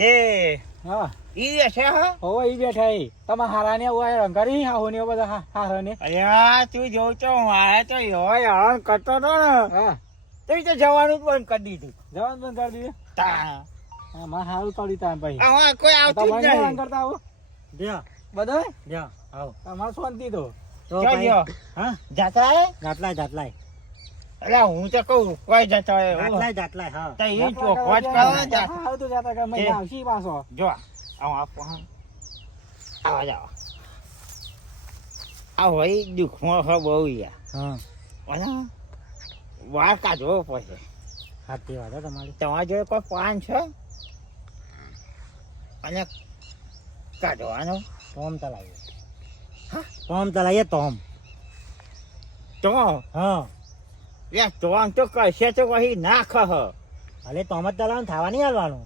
તે હા ઈ છે હા હોવે ઈ બેઠા ઈ તમે હારાને ઓય રંગારી હાહોને બધા હારાને અલ્યા તું જોઉં તો મારે તો હોય હરણ કરતો તો ને હા તો ઈ તો જવાનું જ બંધ કરી દીધું જવાન બંધ કરી દીધું તા હા માં હારું કરી તા ભાઈ આવા કોઈ આવતું જ તમારે નહીં કરતા આવો લ્યો બધા લ્યો આવો તમારે શાંતિ તો તો ક્યાં ભાઈ ગયો? હા જાતા હે જાટલાય અલ્યા હું તો કહું કોઈ જતો હે જાટલાય હા તો ઈ ચોખવટ કરો ને જા. હારું તો જાતા કે મહિના આવશી પાછો જો આવો આપો હા આવા જાઓ આ હોય દુઃખમાં હો બહુ યાર હા અને વાર કાઢવો પડશે સાચી વાત હે તમારી તમારા જોડે કોઈ પાન છે અને કાઢવાનો ટોમ તલાઈએ ટોમ તો હા યા તો આમ તો કશે તો કઈ નાખ હ ભલે ટોમ જ તલાવવાનું થવા નહીં હાલવાનું